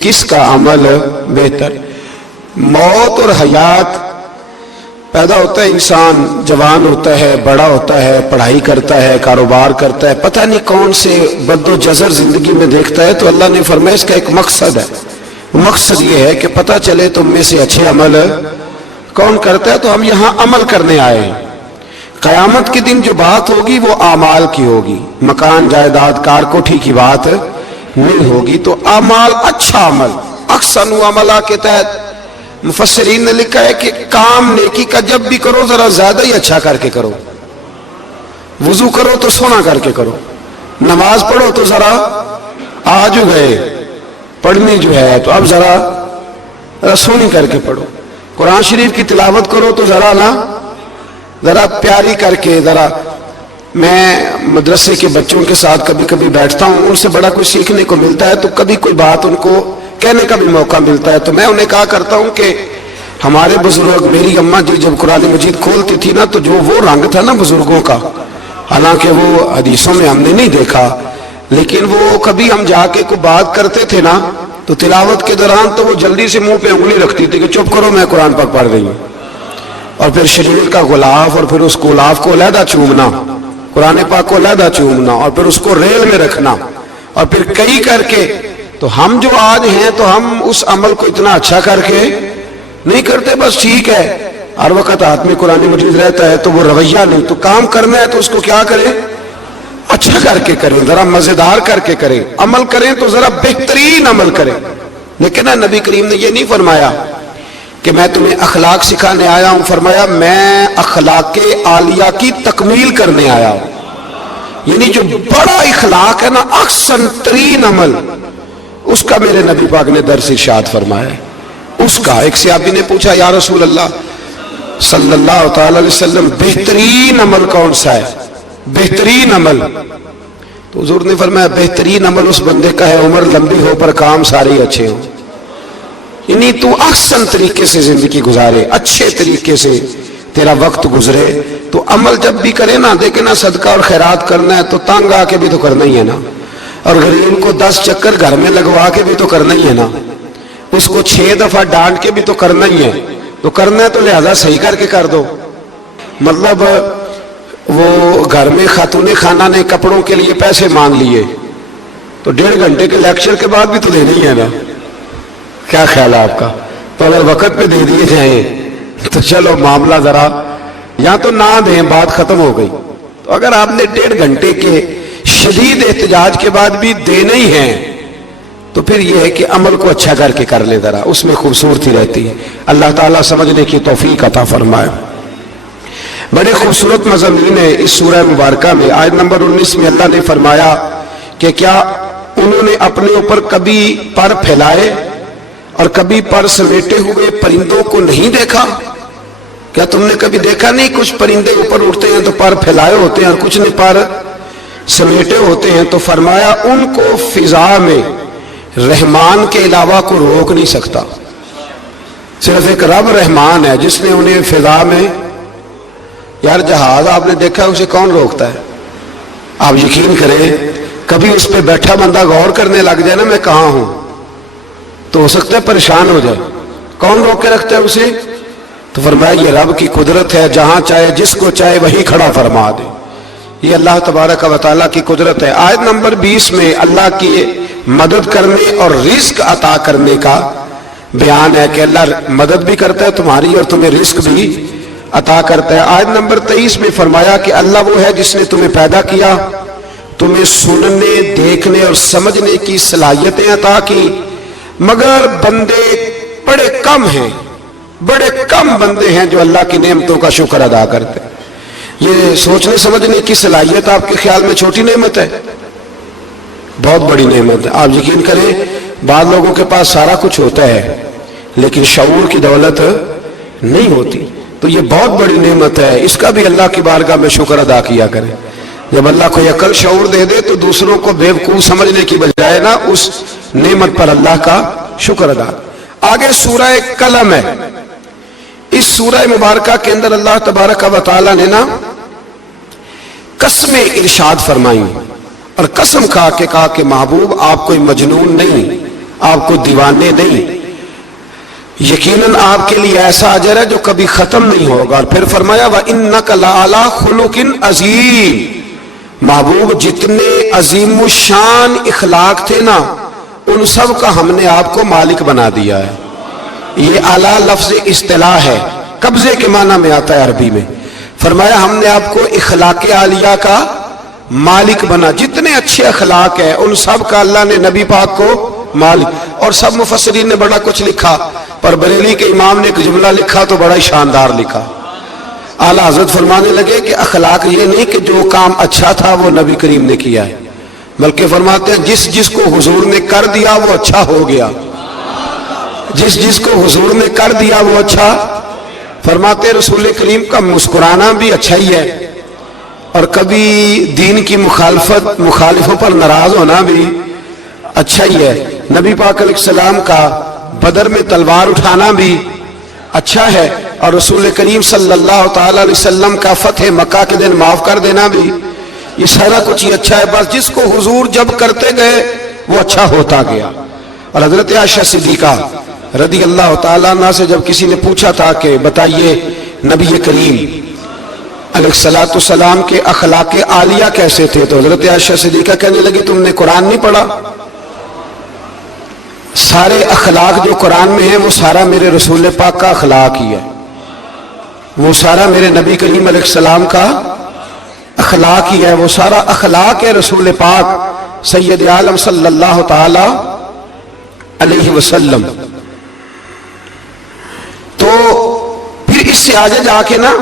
کس کا عمل بہتر؟ موت اور حیات، پیدا ہوتا ہے انسان، جوان ہوتا ہے، بڑا ہوتا ہے، پڑھائی کرتا ہے، کاروبار کرتا ہے، پتہ نہیں کون سے بد و جزر زندگی میں دیکھتا ہے، تو اللہ نے فرمایا اس کا ایک مقصد ہے. مقصد یہ ہے کہ پتہ چلے تم میں سے اچھے عمل کون کرتا ہے. تو ہم یہاں عمل کرنے آئے ہیں. قیامت کے دن جو بات ہوگی وہ اعمال کی ہوگی، مکان جائیداد کار کوٹھی کی بات نہیں ہوگی. تو اعمال، اچھا عمل، احسن عملہ کے تحت مفسرین نے لکھا ہے کہ کام نیکی کا جب بھی کرو ذرا زیادہ ہی اچھا کر کے کرو. وضو کرو تو سونا کر کے کرو، نماز پڑھو تو ذرا آج گئے پڑھنی جو ہے تو اب ذرا سونی کر کے پڑھو. قرآن شریف کی تلاوت کرو تو ذرا پیاری کر کے. ذرا میں مدرسے کے بچوں کے ساتھ کبھی کبھی بیٹھتا ہوں، ان سے بڑا کچھ سیکھنے کو ملتا ہے، تو کبھی کوئی بات ان کو کہنے کا بھی موقع ملتا ہے. تو میں انہیں کہا کرتا ہوں کہ ہمارے بزرگ، میری اماں جی جب قرآن مجید کھولتی تھی نا، تو جو وہ رنگ تھا نا بزرگوں کا، حالانکہ وہ حدیثوں میں ہم نے نہیں دیکھا، لیکن وہ کبھی ہم جا کے کوئی بات کرتے تھے نا، تو تلاوت کے دوران تو وہ جلدی سے منہ پہ انگلی رکھتی تھی کہ چپ کرو میں قرآن پاک پڑھ رہی ہوں. اور پھر شریر کا غلاف، اور پھر اس غلاف کو علیحدہ چومنا، قرآن پاک کو علیحدہ چومنا، اور پھر اس کو ریل میں رکھنا، اور پھر کئی کر کے. تو ہم جو آج ہیں تو ہم اس عمل کو اتنا اچھا کر کے نہیں کرتے. بس ٹھیک ہے، ہر وقت ہاتھ میں قرآن مجید رہتا ہے تو وہ رویہ نہیں. تو کام کرنا ہے تو اس کو کیا کریں؟ اچھا کر کے کریں، ذرا مزیدار کر کے کریں. عمل کریں تو ذرا بہترین عمل کریں. لیکن نبی کریم نے یہ نہیں فرمایا کہ میں تمہیں اخلاق سکھانے آیا ہوں، فرمایا میں اخلاق عالیہ کی تکمیل کرنے آیا ہوں. یعنی جو بڑا اخلاق ہے نا، احسن ترین عمل، اس کا میرے نبی پاک نے درس ارشاد فرمایا ہے. اس کا ایک صحابی نے پوچھا، یا رسول اللہ صلی اللہ تعالی علیہ وسلم، بہترین عمل کون سا ہے؟ بہترین عمل. تو حضور نے فرمایا بہترین عمل اس بندے کا ہے عمر لمبی ہو پر کام سارے اچھے ہوں. یعنی تو احسن طریقے سے زندگی گزارے، اچھے طریقے سے تیرا وقت گزرے. تو عمل جب بھی کرے نا، دیکھیں نا، صدقہ اور خیرات کرنا ہے تو تانگ آ کے بھی تو کرنا ہی ہے نا، اور غریب کو 10 چکر گھر میں لگوا کے بھی تو کرنا ہی ہے نا، اس کو 6 دفعہ ڈانٹ کے بھی تو کرنا ہی ہے. تو کرنا ہے تو لہذا صحیح کر کے کر دو. مطلب وہ گھر میں خاتون خانہ نے کپڑوں کے لیے پیسے مانگ لیے تو 1.5 گھنٹے کے لیکچر کے بعد بھی تو دینا ہی ہے نا. کیا خیال ہے آپ کا؟ تو اگر وقت پہ دے دیے جائیں تو چلو معاملہ ذرا، یا تو نہ دیں، بات ختم ہو گئی. تو اگر آپ نے 1.5 گھنٹے کے شدید احتجاج کے بعد بھی دینے ہی ہیں تو پھر یہ ہے کہ عمل کو اچھا کر کے کر لیں، ذرا اس میں خوبصورتی رہتی ہے. اللہ تعالیٰ سمجھنے کی توفیق عطا فرمائے. بڑے خوبصورت مضامین ہے اس سورہ مبارکہ میں. آیت نمبر 19 میں اللہ نے فرمایا کہ کیا انہوں نے اپنے اوپر کبھی پر پھیلائے اور کبھی پر سمیٹے ہوئے پرندوں کو نہیں دیکھا؟ کیا تم نے کبھی دیکھا نہیں کچھ پرندے اوپر اڑتے ہیں تو پر پھیلائے ہوتے ہیں اور کچھ نے پر سمیٹے ہوتے ہیں؟ تو فرمایا ان کو فضا میں رحمان کے علاوہ کو روک نہیں سکتا. صرف ایک رب رحمان ہے جس نے انہیں فضا میں، یار جہاز آپ نے دیکھا اسے کون روکتا ہے؟ آپ یقین کریں کبھی اس پہ بیٹھا بندہ غور کرنے لگ جائے نا میں کہاں ہوں، تو ہو سکتا ہے پریشان ہو جائے. کون روک کے رکھتا ہے اسے؟ تو فرمایا یہ رب کی قدرت ہے، جہاں چاہے جس کو چاہے وہی کھڑا فرما دے. یہ اللہ تبارک و تعالیٰ کی قدرت ہے. آیت نمبر 20 میں اللہ کی مدد کرنے اور رزق عطا کرنے کا بیان ہے کہ اللہ مدد بھی کرتا ہے تمہاری اور تمہیں رزق بھی عطا کرتا ہے. آیت نمبر 23 میں فرمایا کہ اللہ وہ ہے جس نے تمہیں پیدا کیا، تمہیں سننے، دیکھنے اور سمجھنے کی صلاحیتیں عطا کی، مگر بندے بڑے کم ہیں، بڑے کم بندے ہیں جو اللہ کی نعمتوں کا شکر ادا کرتے ہیں. یہ سوچنے سمجھنے کی صلاحیت آپ کے خیال میں چھوٹی نعمت ہے؟ بہت بڑی نعمت ہے. آپ یقین کریں بعض لوگوں کے پاس سارا کچھ ہوتا ہے لیکن شعور کی دولت نہیں ہوتی. تو یہ بہت بڑی نعمت ہے، اس کا بھی اللہ کی بارگاہ میں شکر ادا کیا کریں. جب اللہ کو عقل شعور دے دے تو دوسروں کو بیوقوف سمجھنے کی بجائے نا اس نعمت پر اللہ کا شکر ادا. آگے سورہ قلم ہے. اس سورہ مبارکہ کے اندر اللہ تبارک و تعالیٰ نے نا قسمیں ارشاد فرمائی اور قسم کھا کے کہا کہ محبوب آپ کوئی مجنون نہیں، آپ کو دیوانے نہیں، یقیناً آپ کے لیے ایسا اجر ہے جو کبھی ختم نہیں ہوگا۔ اور پھر فرمایا وَإِنَّكَ لَعَلَىٰ خُلُقٍ عَظِيمٍ، محبوب جتنے عظیم الشان اخلاق تھے نا ان سب کا ہم نے آپ کو مالک بنا دیا ہے۔ یہ اعلیٰ لفظ اصطلاح ہے، قبضے کے معنی میں آتا ہے عربی میں۔ فرمایا ہم نے آپ کو اخلاق عالیہ کا مالک بنا، جتنے اچھے اخلاق ہیں ان سب کا اللہ نے نبی پاک کو مالک۔ اور سب مفسرین نے بڑا کچھ لکھا، پر بریلی کے امام نے ایک جملہ لکھا تو بڑا ہی شاندار لکھا۔ اعلیٰ حضرت فرمانے لگے کہ اخلاق یہ نہیں کہ جو کام اچھا تھا وہ نبی کریم نے کیا ہے، بلکہ فرماتے ہیں جس جس کو حضور نے کر دیا وہ اچھا ہو گیا، جس جس کو حضور نے کر دیا وہ اچھا۔ فرماتے رسول کریم کا مسکرانا بھی اچھا ہی ہے، اور کبھی دین کی مخالفوں پر ناراض ہونا بھی اچھا ہی ہے۔ نبی پاک علیہ السلام کا بدر میں تلوار اٹھانا بھی اچھا ہے، اور رسول کریم صلی اللہ تعالی علیہ وسلم کا فتح مکہ کے دن معاف کر دینا بھی، یہ سارا کچھ ہی اچھا ہے۔ بس جس کو حضور جب کرتے گئے وہ اچھا ہوتا گیا۔ اور حضرت عائشہ صدیقہ رضی اللہ تعالیٰ عنہ سے جب کسی نے پوچھا تھا کہ بتائیے نبی کریم علیہ السلام کے اخلاق عالیہ کیسے تھے، تو حضرت عائشہ صدیقہ کہنے لگی تم نے قرآن نہیں پڑھا؟ سارے اخلاق جو قرآن میں ہیں وہ سارا میرے رسول پاک کا اخلاق ہی ہے، وہ سارا میرے نبی کریم علیہ السلام کا اخلاق ہی ہے، وہ سارا اخلاق ہے رسول پاک سید عالم صلی اللہ تعالی علیہ وسلم۔ تو پھر اس سے آگے جا کے نا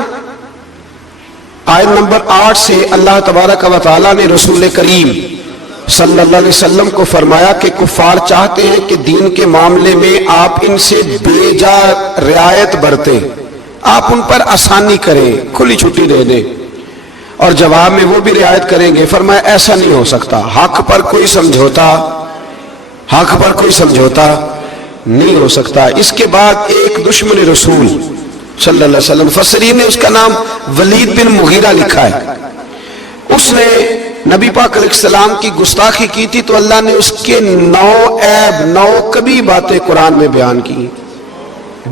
آیت نمبر 8 سے اللہ تبارک و تعالی نے رسول کریم صلی اللہ علیہ وسلم کو فرمایا کہ کفار چاہتے ہیں کہ دین کے معاملے میں آپ ان سے بے جا رعایت برتیں، آپ ان پر آسانی کریں، کھلی چھٹی دے دیں، اور جواب میں وہ بھی رعایت کریں گے۔ فرمایا ایسا نہیں ہو سکتا، حق پر کوئی سمجھوتا نہیں ہو سکتا۔ اس کے بعد ایک دشمن رسول صلی اللہ علیہ وسلم، مفسرین نے اس کا نام ولید بن مغیرہ لکھا ہے، اس نے نبی پاک علیہ السلام کی گستاخی کی تھی، تو اللہ نے اس کے 9 عیب 9 کبھی باتیں قرآن میں بیان کی،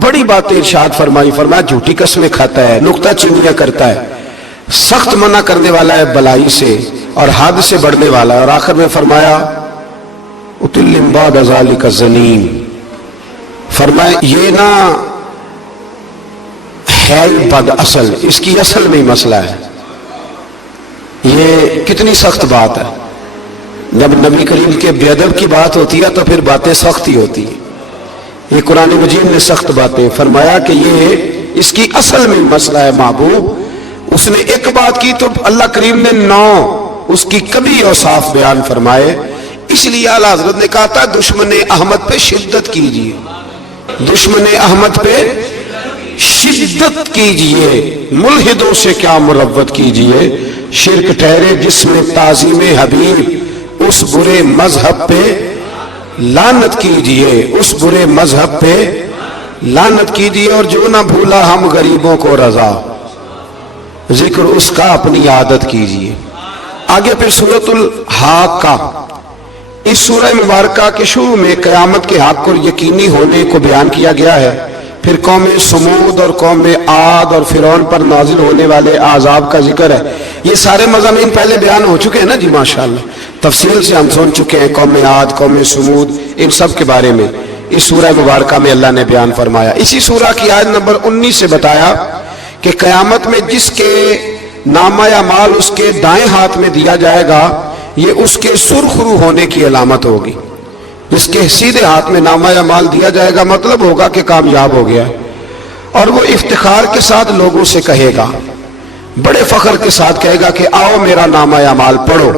بڑی باتیں ارشاد فرمائی۔ فرمایا جھوٹی قسمیں کھاتا ہے، نکتہ چینیاں کرتا ہے، سخت منع کرنے والا ہے بلائی سے، اور حد سے بڑھنے والا ہے، اور آخر میں فرمایا اتلم بعد ذالک الزنیم۔ فرمایا یہ نہ ہے بد اصل، اس کی اصل میں ہی مسئلہ ہے۔ یہ کتنی سخت بات ہے، جب نبی کریم کے بے ادب کی بات ہوتی ہے تو پھر باتیں سخت ہی ہوتی ہیں۔ یہ قرآن مجید نے سخت باتیں فرمایا کہ یہ اس کی اصل میں مسئلہ ہے محبوب۔ اس نے ایک بات کی تو اللہ کریم نے 9 اس کی کبھی اوصاف بیان فرمائے۔ اس لیے اعلیٰ حضرت نے کہا تھا دشمن احمد پہ شدت کیجیے، دشمن احمد پہ شدت کیجیے، ملحدوں سے کیا مروت کیجیے، شرک ٹھہرے جس میں تعظیم حبیب، اس برے مذہب پہ لعنت کیجیے، اس برے مذہب پہ لعنت کیجیے، اور جو نہ بھولا ہم غریبوں کو رضا، ذکر اس کا اپنی عادت کیجیے۔ آگے پھر سورۃ الحاقہ، اس سورہ مبارکہ کے شروع میں قیامت کے حق اور یقینی ہونے کو بیان کیا گیا ہے، پھر قوم سمود اور قوم عاد اور فرعون پر نازل ہونے والے عذاب کا ذکر ہے۔ یہ سارے مضامین پہلے بیان ہو چکے ہیں نا جی، ماشاءاللہ تفصیل سے ہم سن چکے ہیں، قوم عاد، قوم سمود، ان سب کے بارے میں اس سورہ مبارکہ میں اللہ نے بیان فرمایا۔ اسی سورہ کی آیت نمبر 19 سے بتایا کہ قیامت میں جس کے نامہ اعمال اس کے دائیں ہاتھ میں دیا جائے گا، یہ اس کے سرخرو ہونے کی علامت ہوگی۔ جس کے سیدھے ہاتھ میں نامہ اعمال دیا جائے گا مطلب ہوگا کہ کامیاب ہو گیا، اور وہ افتخار کے ساتھ لوگوں سے کہے گا، بڑے فخر کے ساتھ کہے گا کہ آؤ میرا نامہ اعمال پڑھو۔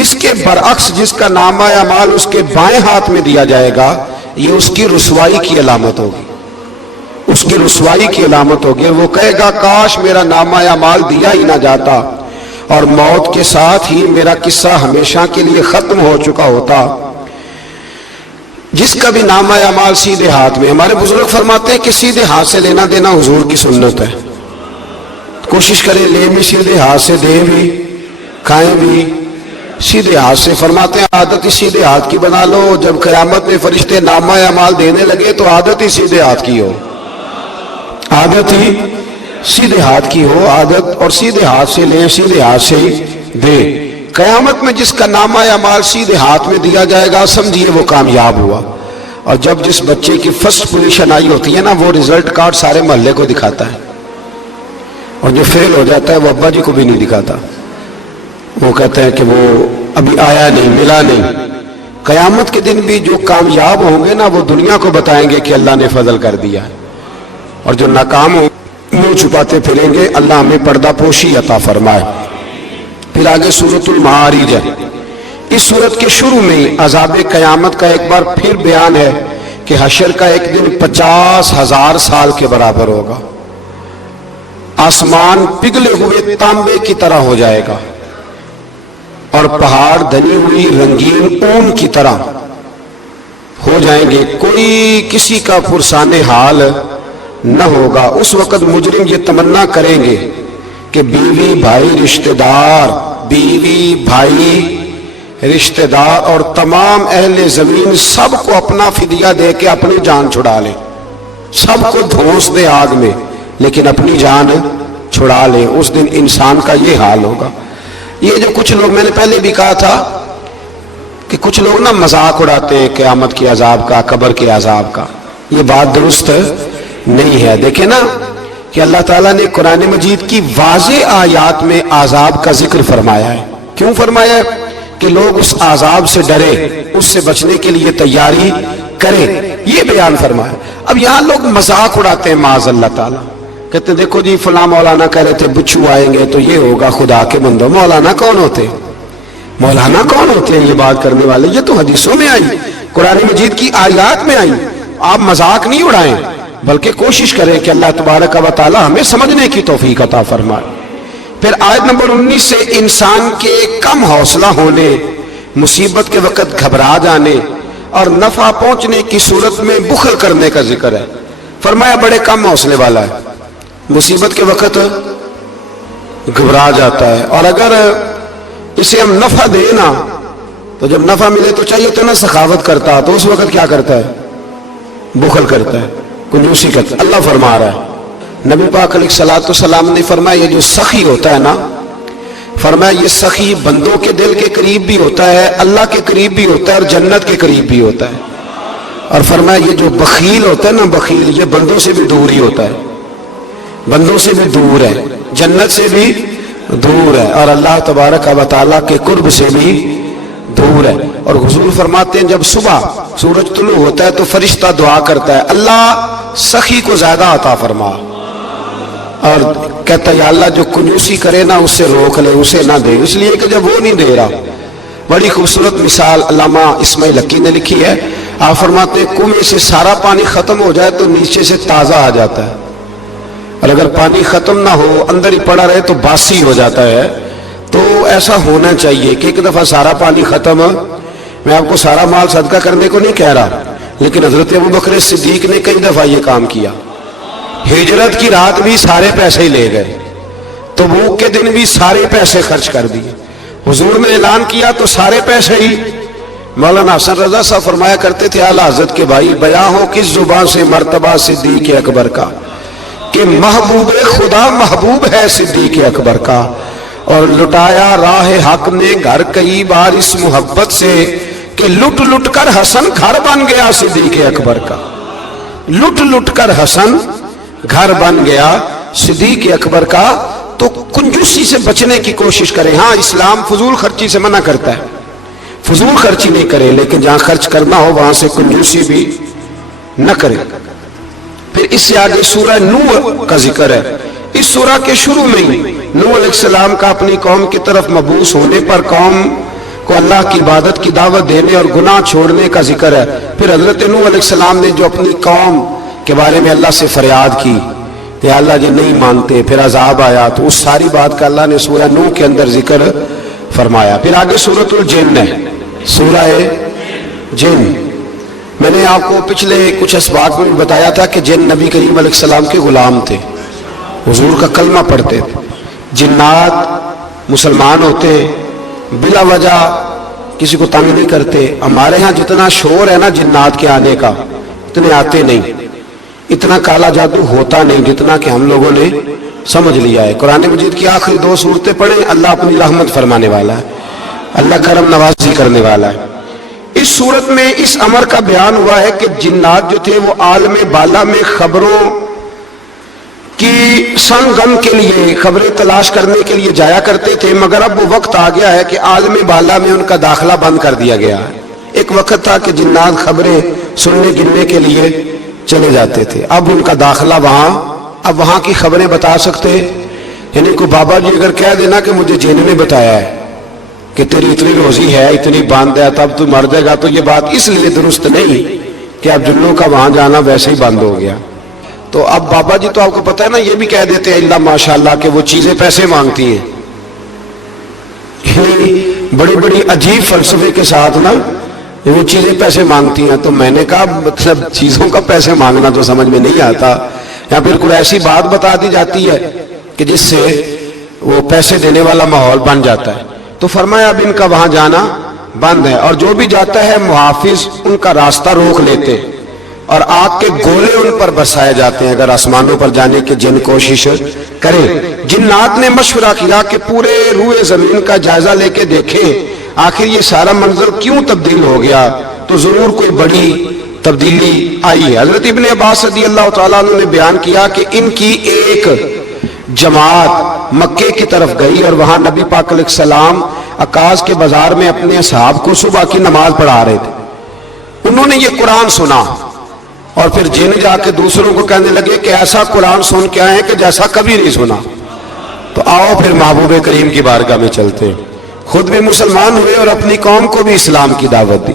اس کے برعکس جس کا نامہ اعمال اس کے بائیں ہاتھ میں دیا جائے گا، یہ اس کی رسوائی کی علامت ہوگی، اس کی رسوائی کی علامت ہوگی۔ وہ کہے گا کاش میرا نامہ اعمال دیا ہی نہ جاتا، اور موت کے ساتھ ہی میرا قصہ ہمیشہ کے لیے ختم ہو چکا ہوتا۔ جس کا بھی نامہ اعمال سیدھے ہاتھ میں، ہمارے بزرگ فرماتے ہیں کہ سیدھے ہاتھ سے لینا دینا حضور کی سنت ہے، کوشش کریں لے بھی سیدھے ہاتھ سے، دیں بھی، کھائیں بھی سیدھے ہاتھ سے. فرماتے ہیں عادت ہی سیدھے ہاتھ کی بنا لو. جب قیامت میں فرشتے نامہ اعمال دینے لگے تو عادت ہی سیدھے ہاتھ کی ہو, عادت ہی سیدھے ہاتھ کی ہو. عادت اور سیدھے ہاتھ سے لیں, سیدھے ہاتھ سے دے. قیامت میں جس کا نامہ اعمال سیدھے ہاتھ میں دیا جائے گا سمجھیے وہ کامیاب ہوا. اور جب جس بچے کی فرسٹ پوزیشن آئی ہوتی ہے نا, وہ رزلٹ کارڈ سارے محلے کو دکھاتا ہے, اور جو فیل ہو جاتا ہے وہ ابا جی کو بھی نہیں دکھاتا. وہ کہتے ہیں کہ وہ ابھی آیا نہیں, ملا نہیں. قیامت کے دن بھی جو کامیاب ہوں گے نا وہ دنیا کو بتائیں گے کہ اللہ نے فضل کر دیا, اور جو ناکام ہوں منہ چھپاتے پھریں گے. اللہ ہمیں پردہ پوشی عطا فرمائے. پھر آگے سورۃ المعارج ہے. اس سورت کے شروع میں عذاب قیامت کا ایک بار پھر بیان ہے کہ حشر کا ایک دن 50,000 سال کے برابر ہوگا. آسمان پگھلے ہوئے تانبے کی طرح ہو جائے گا, اور پہاڑ دھنی ہوئی رنگین اون کی طرح ہو جائیں گے. کوئی کسی کا پرسان حال نہ ہوگا. اس وقت مجرم یہ تمنا کریں گے کہ بیوی بھائی رشتہ دار, بیوی بھائی رشتہ دار اور تمام اہل زمین سب کو اپنا فدیہ دے کے اپنی جان چھڑا لیں. سب کو دھونس دے آگ میں لیکن اپنی جان چھڑا لیں. اس دن انسان کا یہ حال ہوگا. یہ جو کچھ لوگ, میں نے پہلے بھی کہا تھا کہ کچھ لوگ نا مذاق اڑاتے ہیں قیامت کے عذاب کا, قبر کے عذاب کا. یہ بات درست نہیں ہے. دیکھیں نا کہ اللہ تعالیٰ نے قرآن مجید کی واضح آیات میں عذاب کا ذکر فرمایا ہے. کیوں فرمایا ہے؟ کہ لوگ اس عذاب سے ڈرے, اس سے بچنے کے لیے تیاری کریں, یہ بیان فرمایا. اب یہاں لوگ مذاق اڑاتے ہیں معاذ اللہ تعالیٰ. کہتے ہیں دیکھو جی فلاں مولانا کہہ رہے تھے بچھو آئیں گے تو یہ ہوگا. خدا کے بندو, مولانا کون ہوتے ہیں؟ مولانا کون ہوتے ہیں یہ بات کرنے والے؟ یہ تو حدیثوں میں آئی, قرآن مجید کی آیات میں آئی. آپ مذاق نہیں اڑائیں بلکہ کوشش کریں کہ اللہ تبارک و تعالی ہمیں سمجھنے کی توفیق عطا فرمائے. پھر آیت نمبر 19 سے انسان کے کم حوصلہ ہونے, مصیبت کے وقت گھبرا جانے اور نفع پہنچنے کی صورت میں بخل کرنے کا ذکر ہے. فرمایا بڑے کم حوصلے والا ہے, مصیبت کے وقت گھبرا جاتا ہے, اور اگر اسے ہم نفع دیں نا تو جب نفع ملے تو چاہیے تو نا سخاوت کرتا, تو اس وقت کیا کرتا ہے؟ بخل کرتا ہے, کنجوسی کرتا ہے. اللہ فرما رہا ہے, نبی پاک علیہ الصلوۃ والسلام نے فرمایا یہ جو سخی ہوتا ہے نا, فرمایا یہ سخی بندوں کے دل کے قریب بھی ہوتا ہے, اللہ کے قریب بھی ہوتا ہے, اور جنت کے قریب بھی ہوتا ہے. اور فرمایا یہ جو بخیل ہوتا ہے نا, بخیل, یہ بندوں سے بھی دور ہی ہوتا ہے, بندوں سے بھی دور ہے, جنت سے بھی دور ہے, اور اللہ تبارک و تعالیٰ کے قرب سے بھی دور ہے. اور حضور فرماتے ہیں جب صبح سورج طلوع ہوتا ہے تو فرشتہ دعا کرتا ہے اللہ سخی کو زیادہ عطا فرما, اور کہتا ہے یا اللہ جو کنجوسی کرے نا اس سے روک لے, اسے نہ دے, اس لیے کہ جب وہ نہیں دے رہا. بڑی خوبصورت مثال علامہ اسماعیل حقی نے لکھی ہے. آپ فرماتے ہیں کنویں سے سارا پانی ختم ہو جائے تو نیچے سے تازہ آ جاتا ہے, اور اگر پانی ختم نہ ہو اندر ہی پڑا رہے تو باسی ہو جاتا ہے. تو ایسا ہونا چاہیے کہ ایک دفعہ سارا پانی ختم. میں آپ کو سارا مال صدقہ کرنے کو نہیں کہہ رہا, لیکن حضرت ابوبکر صدیق نے کئی دفعہ یہ کام کیا. ہجرت کی رات بھی سارے پیسے ہی لے گئے, تبوک کے دن بھی سارے پیسے خرچ کر دیے. حضور نے اعلان کیا تو سارے پیسے ہی. مولانا حسن رضا صاحب فرمایا کرتے تھے اعلیٰ حضرت کے بھائی, بیاں ہو کس زبان سے مرتبہ صدیق اکبر کا کہ محبوب خدا محبوب ہے صدیق اکبر کا, اور لٹایا راہ حق نے گھر کئی بار اس محبت سے کہ لٹ لٹ کر حسن گھر بن گیا صدیق اکبر کا. لٹ لٹ کر حسن گھر بن گیا صدیق اکبر کا. تو کنجوسی سے بچنے کی کوشش کریں. ہاں اسلام فضول خرچی سے منع کرتا ہے, فضول خرچی نہیں کرے, لیکن جہاں خرچ کرنا ہو وہاں سے کنجوسی بھی نہ کرے. پھر اس سے آگے سورہ نوح کا ذکر ہے. اس سورہ کے شروع میں ہی نوح علیہ السلام کا اپنی قوم کی طرف مبعوث ہونے پر قوم کو اللہ کی عبادت کی دعوت دینے اور گناہ چھوڑنے کا ذکر ہے. پھر حضرت نوح علیہ السلام نے جو اپنی قوم کے بارے میں اللہ سے فریاد کی کہ اللہ جی نہیں مانتے, پھر عذاب آیا, تو اس ساری بات کا اللہ نے سورہ نوح کے اندر ذکر فرمایا. پھر آگے سورۃ الجن ہے, سورہ جن. میں نے آپ کو پچھلے کچھ اسباق میں بتایا تھا کہ جن نبی کریم علیہ السلام کے غلام تھے, حضور کا کلمہ پڑھتے تھے. جنات مسلمان ہوتے ہیں بلا وجہ کسی کو تنگ نہیں کرتے. ہمارے ہاں جتنا شور ہے نا جنات کے آنے کا اتنے آتے نہیں, اتنا کالا جادو ہوتا نہیں جتنا کہ ہم لوگوں نے سمجھ لیا ہے. قرآن مجید کی آخری 2 سورتیں پڑھیں, اللہ اپنی رحمت فرمانے والا ہے, اللہ کرم نوازی کرنے والا ہے. اس صورت میں اس امر کا بیان ہوا ہے کہ جنات جو تھے وہ عالم بالا میں خبروں کی سنگ غم کے لیے, خبریں تلاش کرنے کے لیے جایا کرتے تھے, مگر اب وہ وقت آ گیا ہے کہ عالم بالا میں ان کا داخلہ بند کر دیا گیا ہے. ایک وقت تھا کہ جنات خبریں سننے گننے کے لیے چلے جاتے تھے, اب ان کا داخلہ اب وہاں کی خبریں بتا سکتے. یعنی کوئی بابا جی اگر کہہ دینا کہ مجھے جن نے بتایا ہے کہ تیری اتنی روزی ہے, اتنی باندھ ہے, تب تو مر جائے گا, تو یہ بات اس لیے درست نہیں کہ اب جنوں کا وہاں جانا ویسے ہی بند ہو گیا. تو اب بابا جی تو آپ کو پتہ ہے نا, یہ بھی کہہ دیتے ہیں اللہ ماشاءاللہ کہ وہ چیزیں پیسے مانگتی ہیں. بڑی بڑی عجیب فلسفے کے ساتھ نا وہ چیزیں پیسے مانگتی ہیں. تو میں نے کہا مطلب چیزوں کا پیسے مانگنا تو سمجھ میں نہیں آتا, یا پھر کوئی ایسی بات بتا دی جاتی ہے کہ جس سے وہ پیسے دینے والا ماحول بن جاتا ہے. تو فرمایا اب ان کا وہاں جانا بند ہے, اور جو بھی جاتا ہے محافظ ان کا راستہ روک لیتے اور آگ کے گولے ان پر برسائے جاتے ہیں اگر آسمانوں پر جانے کی جن کوشش کرے. جنات نے مشورہ کیا کہ پورے روئے زمین کا جائزہ لے کے دیکھیں آخر یہ سارا منظر کیوں تبدیل ہو گیا, تو ضرور کوئی بڑی تبدیلی آئی ہے. حضرت ابن عباس رضی اللہ تعالیٰ عنہ نے بیان کیا کہ ان کی ایک جماعت مکے کی طرف گئی اور وہاں نبی پاک علیہ السلام عکاظ کے بازار میں اپنے اصحاب کو صبح کی نماز پڑھا رہے تھے. انہوں نے یہ قرآن سنا اور پھر جن جا کے دوسروں کو کہنے لگے کہ ایسا قرآن سن کے آئے کہ جیسا کبھی نہیں سنا. تو آؤ پھر محبوب کریم کی بارگاہ میں چلتے, خود بھی مسلمان ہوئے اور اپنی قوم کو بھی اسلام کی دعوت دی.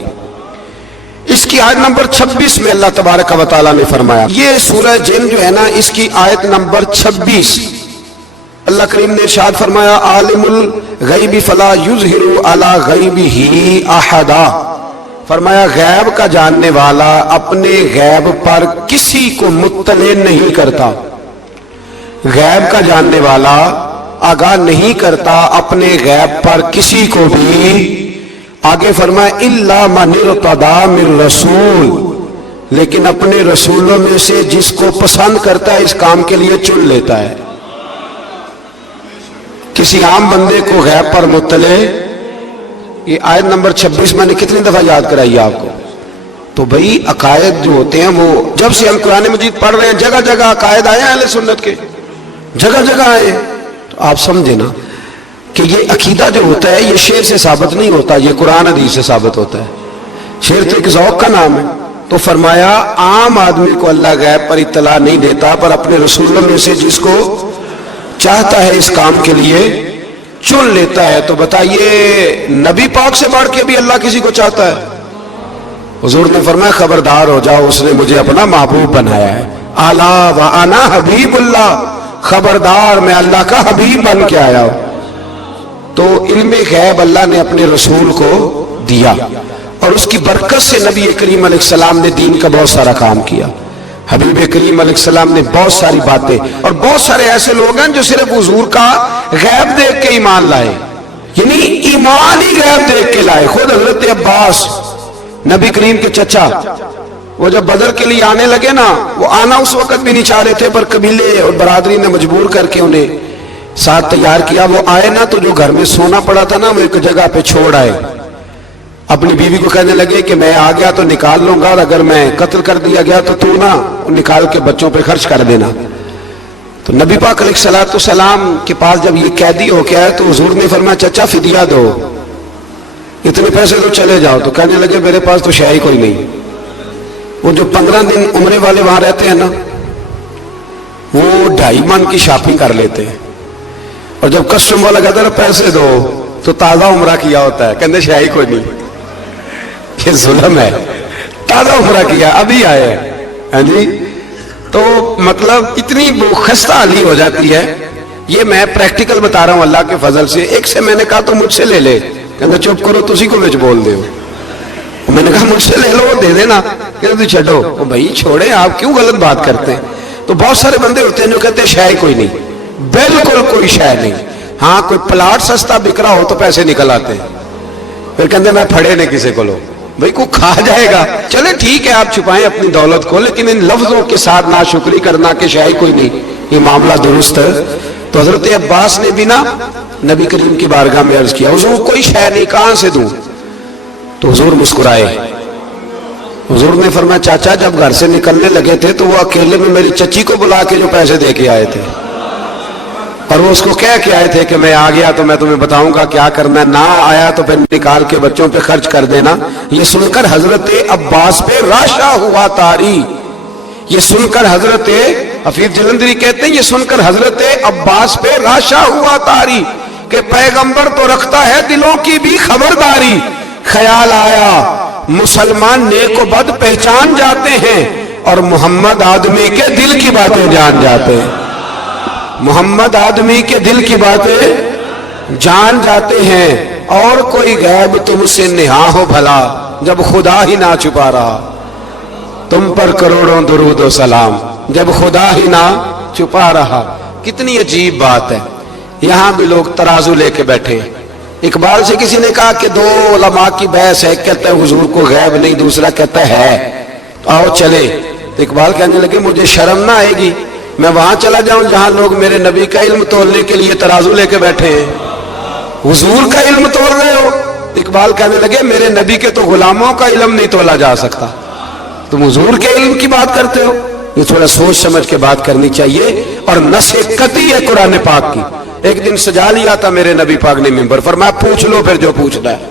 اس کی آیت نمبر 26 میں اللہ تبارک و تعالیٰ نے فرمایا, یہ سورہ جن جو ہے نا اس کی آیت نمبر 26, اللہ کریم نے ارشاد فرمایا عالم الغیب فلا یظہر علی غیبہ احدا. فرمایا غیب کا جاننے والا اپنے غیب پر کسی کو مطلع نہیں کرتا, غیب کا جاننے والا آگاہ نہیں کرتا اپنے غیب پر کسی کو بھی. آگے فرمایا الا من ارتضی من رسول, لیکن اپنے رسولوں میں سے جس کو پسند کرتا ہے اس کام کے لیے چن لیتا ہے. کسی عام بندے کو غیب پر مطلع, یہ آیت نمبر 26 میں نے کتنی دفعہ یاد کرائی آپ کو. تو بھئی عقائد جو ہوتے ہیں وہ جب سے ہم قرآن مجید پڑھ رہے ہیں جگہ جگہ عقائد آئے ہیں اہل سنت کے, جگہ جگہ آئے. تو آپ سمجھے نا کہ یہ عقیدہ جو ہوتا ہے یہ شعر سے ثابت نہیں ہوتا, یہ قرآن حدیث سے ثابت ہوتا ہے. شعر تو ایک ذوق کا نام ہے. تو فرمایا عام آدمی کو اللہ غیب پر اطلاع نہیں دیتا, پر اپنے رسولوں میں سے جس کو چاہتا ہے اس کام کے لیے چن لیتا ہے. تو بتائیے نبی پاک سے بڑھ کے بھی اللہ کسی کو چاہتا ہے؟ حضور نے فرمایا خبردار ہو جاؤ, اس نے مجھے اپنا محبوب بنایا ہے. الا وانا حبیب اللہ, خبردار میں اللہ کا حبیب بن کے آیا ہوں. تو علم غیب اللہ نے اپنے رسول کو دیا اور اس کی برکت سے نبی کریم علیہ السلام نے دین کا بہت سارا کام کیا. حبیب کریم علیہ السلام نے بہت ساری باتیں, اور بہت سارے ایسے لوگ ہیں جو صرف حضور کا غیب دیکھ کے ایمان لائے, یعنی ایمان ہی غیب دیکھ کے لائے. خود حضرت عباس نبی کریم کے چچا, وہ جب بدر کے لیے آنے لگے نا, وہ آنا اس وقت بھی نہیں چاہ رہے تھے, پر قبیلے اور برادری نے مجبور کر کے انہیں ساتھ تیار کیا. وہ آئے نا تو جو گھر میں سونا پڑا تھا نا وہ ایک جگہ پہ چھوڑ آئے. اپنی بیوی کو کہنے لگے کہ میں آ گیا تو نکال لوں گا, اور اگر میں قتل کر دیا گیا تو تو نا نکال کے بچوں پہ خرچ کر دینا. تو نبی پاک علیہ الصلوۃ والسلام کے پاس جب یہ قیدی ہو کے آئے تو حضور نے فرمایا چچا فدیہ دو, اتنے پیسے تو چلے جاؤ. تو کہنے لگے میرے پاس تو شے ہی کوئی نہیں. وہ جو 15 دن عمرے والے وہاں رہتے ہیں نا, وہ 2.5 من کی شاپنگ کر لیتے ہیں, اور جب کسٹم والا کہتا ہے پیسے دو تو تازہ عمرہ کیا ہوتا ہے, کہنے شے ہی کوئی نہیں. یہ ظلم ہے, تازہ عمرہ کیا ابھی آئے ہیں. ہاں جی, تو مطلب اتنی خستہ حالی ہو جاتی ہے. یہ میں پریکٹیکل بتا رہا ہوں اللہ کے فضل سے. ایک سے میں نے کہا تو مجھ سے لے لے, کہتا چپ کرو تسی کو بچ بول دے. میں نے کہا مجھ سے لے لو, دے دینا. کہتے تو چھڈو. بھائی چھوڑیں, آپ کیوں غلط بات کرتے ہیں. تو بہت سارے بندے ہوتے ہیں جو کہتے ہیں شے کوئی نہیں, بالکل کوئی شے نہیں. ہاں کوئی پلاٹ سستا بک رہا ہو تو پیسے نکل آتے ہیں، پھر کہتے میں پھڑے نہیں کسی کو لو، بھئی کو کھا جائے گا، چلے ٹھیک ہے آپ چھپائیں اپنی دولت کو، لیکن ان لفظوں کے ساتھ ناشکری کرنا کہ شاید کوئی نہیں، یہ معاملہ درست ہے۔ تو حضرت عباس نے بھی نا نبی کریم کی بارگاہ میں عرض کیا حضور کوئی شے نہیں، کہاں سے دوں؟ تو حضور مسکرائے، حضور نے فرمایا چاچا جب گھر سے نکلنے لگے تھے تو وہ اکیلے میں میری چچی کو بلا کے جو پیسے دے کے آئے تھے، اور وہ اس کو کہہ کے آئے تھے کہ میں آ گیا تو میں تمہیں بتاؤں گا کیا کرنا ہے، نہ آیا تو پھر نکال کے بچوں پہ خرچ کر دینا۔ یہ سن کر حضرت عباس پہ راشا ہوا طاری، یہ سن کر حضرت حفیظ جلندری کہتے ہیں یہ سن کر حضرت عباس پہ راشا ہوا طاری کہ پیغمبر تو رکھتا ہے دلوں کی بھی خبرداری۔ خیال آیا مسلمان نیک و بد پہچان جاتے ہیں اور محمد آدمی کے دل کی باتیں جان جاتے ہیں، محمد آدمی کے دل کی باتیں جان جاتے ہیں، اور کوئی غیب تم سے نہا ہو بھلا جب خدا ہی نہ چھپا رہا، تم پر کروڑوں درود و سلام جب خدا ہی نہ چھپا رہا۔ کتنی عجیب بات ہے، یہاں بھی لوگ ترازو لے کے بیٹھے ہیں۔ اقبال سے کسی نے کہا کہ دو علماء کی بحث ہے، کہتا ہے حضور کو غیب نہیں، دوسرا کہتا ہے آؤ چلے، تو اقبال کہنے لگے مجھے شرم نہ آئے گی میں وہاں چلا جاؤں جہاں لوگ میرے نبی کا علم تولنے کے لیے ترازو لے کے بیٹھے ہیں، حضور کا علم تول رہے ہو؟ اقبال کہنے لگے میرے نبی کے تو غلاموں کا علم نہیں تولا جا سکتا، تم حضور کے علم کی بات کرتے ہو۔ یہ تھوڑا سوچ سمجھ کے بات کرنی چاہیے، اور نص قطعی ہے قرآن پاک کی۔ ایک دن سجا لیا تھا میرے نبی پاک نے ممبر، فرمایا پوچھ لو پھر جو پوچھنا ہے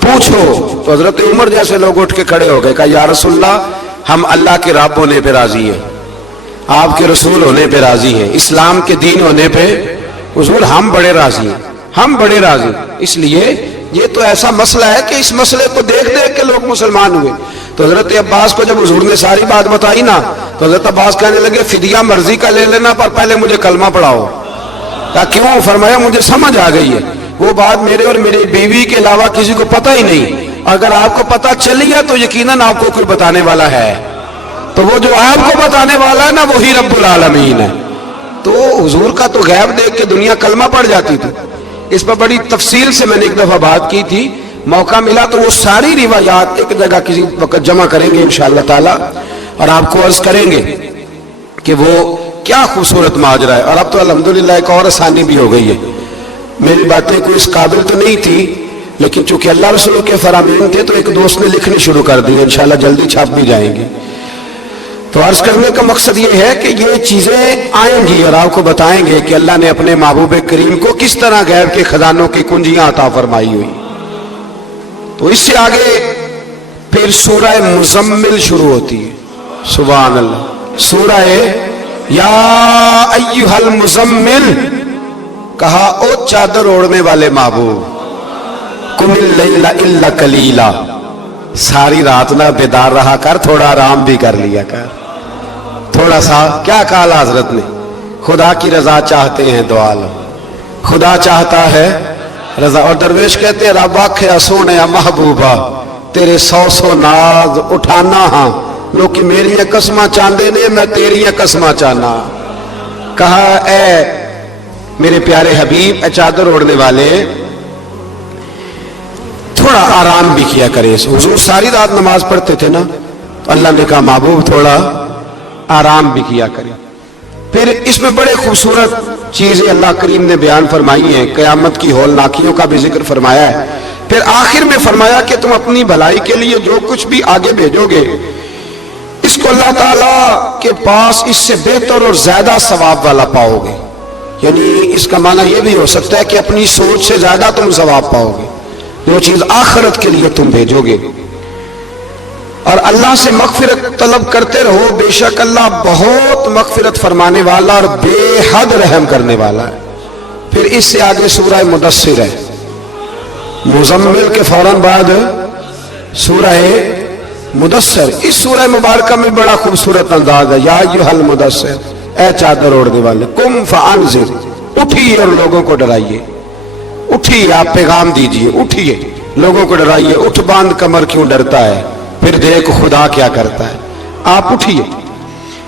پوچھو۔ تو حضرت عمر جیسے لوگ اٹھ کے کھڑے ہو گئے، کہا یا رسول اللہ ہم اللہ کے رب ہونے پہ راضی ہیں، آپ کے رسول ہونے پہ راضی ہیں، اسلام کے دین ہونے پہ حضور ہم بڑے راضی ہیں، ہم بڑے راضی ہیں۔ اس لیے یہ تو ایسا مسئلہ ہے کہ اس مسئلے کو دیکھ دیکھ کے لوگ مسلمان ہوئے۔ تو حضرت عباس کو جب حضور نے ساری بات بتائی نا تو حضرت عباس کہنے لگے فدیہ مرضی کا لے لینا پر پہلے مجھے کلمہ پڑھاؤ۔ کہا کیوں؟ فرمایا مجھے سمجھ آ گئی ہے، وہ بات میرے اور میری بیوی کے علاوہ کسی کو پتہ ہی نہیں، اگر آپ کو پتہ چلی ہے تو یقیناً آپ کو کوئی بتانے والا ہے، تو وہ جو آپ کو بتانے والا ہے نا وہی رب العالمین ہے۔ تو حضور کا تو غیب دیکھ کے دنیا کلمہ پڑھ جاتی تھی۔ اس پر بڑی تفصیل سے میں نے ایک دفعہ بات کی تھی، موقع ملا تو وہ ساری روایات ایک جگہ کسی وقت جمع کریں گے انشاءاللہ تعالی، اور آپ کو عرض کریں گے کہ وہ کیا خوبصورت ماجرا ہے۔ اور اب تو الحمدللہ ایک اور آسانی بھی ہو گئی ہے، میری باتیں کوئی اس قابل تو نہیں تھی لیکن چونکہ اللہ رسول کے فرامین تھے تو ایک دوست نے لکھنی شروع کر دی، انشاءاللہ جلدی چھاپ بھی جائیں گی۔ تو عرض کرنے کا مقصد یہ ہے کہ یہ چیزیں آئیں گی اور آپ کو بتائیں گے کہ اللہ نے اپنے محبوب کریم کو کس طرح غیب کے خزانوں کی کنجیاں عطا فرمائی ہوئی۔ تو اس سے آگے پھر سورہ مزمل شروع ہوتی ہے، سبحان اللہ، سورہ یا ایھا المزمل، کہا او چادر اوڑھنے والے محبوب، قم اللیل الا قلیلا، ساری رات نہ بیدار رہا کر، تھوڑا آرام بھی کر لیا کر، تھوڑا سا کیا کہا حضرت نے، خدا کی رضا چاہتے ہیں دعا لو، خدا چاہتا ہے رضا۔ اور درویش کہتے ہیں رب آکھیا سونے محبوبہ تیرے سو سو ناز اٹھانا ہاں، لوگ میری قسمہ چاندے نے میں تیری قسمہ چاہنا۔ کہا اے میرے پیارے حبیب، اے چادر اوڑھنے والے، تھوڑا آرام بھی کیا کرے۔ حضور ساری رات نماز پڑھتے تھے نا، تو اللہ نے کہا محبوب تھوڑا آرام بھی کیا کرے۔ پھر اس میں بڑے خوبصورت چیزیں اللہ کریم نے بیان فرمائی ہیں، قیامت کی ہولناکیوں کا بھی ذکر فرمایا ہے۔ پھر آخر میں فرمایا کہ تم اپنی بھلائی کے لیے جو کچھ بھی آگے بھیجو گے اس کو اللہ تعالیٰ کے پاس اس سے بہتر اور زیادہ ثواب والا پاؤ گے۔ یعنی اس کا معنی یہ بھی ہو سکتا ہے کہ اپنی سوچ سے زیادہ تم ثواب پاؤ گے جو چیز آخرت کے لیے تم بھیجو گے۔ اور اللہ سے مغفرت طلب کرتے رہو، بے شک اللہ بہت مغفرت فرمانے والا اور بے حد رحم کرنے والا ہے۔ پھر اس سے آگے سورہ مدثر ہے، مزمل کے فوراً بعد سورہ مدثر۔ اس سورہ مبارکہ میں بڑا خوبصورت انداز ہے، یا ایھا المدثر، اے چادر اوڑھنے والے، قم فانذر، اٹھیے اور لوگوں کو ڈرائیے، اٹھیے آپ پیغام دیجئے، اٹھیے لوگوں کو ڈرائیے، اٹھ باندھ کمر کیوں ڈرتا ہے، پھر دیکھ خدا کیا کرتا ہے، آپ اٹھیے۔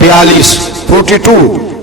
42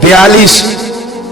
42,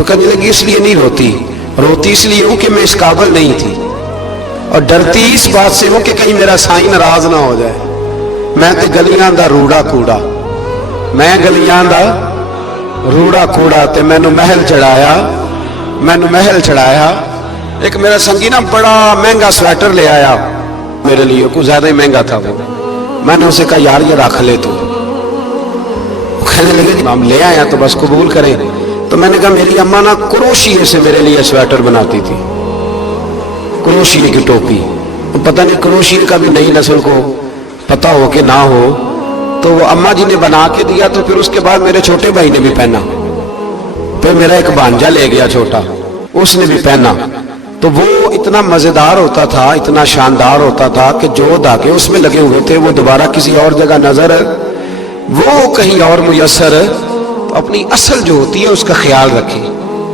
تو کہنے لگی اس لیے نہیں روتی، روتی اس لیے ہوں کہ میں اس قابل نہیں تھی، اور ڈرتی اس بات سے ہوں کہ کہیں میرا سائیں ناراض نہ ہو جائے۔ میں تے گلیاں دا روڑا کوڑا، میں گلیاں دا روڑا کوڑا، تے مینوں محل چڑھایا، مینوں محل چڑھایا۔ ایک میرا سنگی نا بڑا مہنگا سویٹر لے آیا میرے لیے، کچھ زیادہ ہی مہنگا تھا وہ۔ میں نے اسے کہا یار یہ رکھ لے تو، کہنے لگے ہم لے آیا تو بس قبول کریں۔ تو میں نے کہا میری اماں نا کروشیے سے میرے لیے سویٹر بناتی تھی، کروشیے کی ٹوپی، پتہ نہیں کروشیے کا بھی نئی نسل کو پتہ ہو کہ نہ ہو، تو وہ اماں جی نے بنا کے دیا، تو پھر اس کے بعد میرے چھوٹے بھائی نے بھی پہنا، پھر میرا ایک بھانجا لے گیا چھوٹا، اس نے بھی پہنا۔ تو وہ اتنا مزیدار ہوتا تھا، اتنا شاندار ہوتا تھا کہ جو دھاگے اس میں لگے ہوئے تھے وہ دوبارہ کسی اور جگہ نظر وہ کہیں اور میسر، تو اپنی اصل جو ہوتی ہے اس کا خیال رکھیں،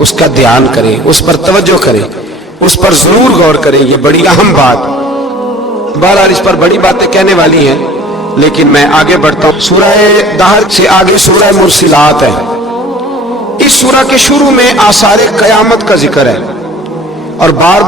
اس کا دھیان کریں، اس پر توجہ کریں، اس پر ضرور غور کریں، یہ بڑی اہم بات۔ بہرحال اس پر بڑی باتیں کہنے والی ہیں، لیکن میں آگے بڑھتا ہوں۔ سورہ دہر سے آگے سورہ مرسلات ہے۔ اس سورہ کے شروع میں آثار قیامت کا ذکر ہے، اور بار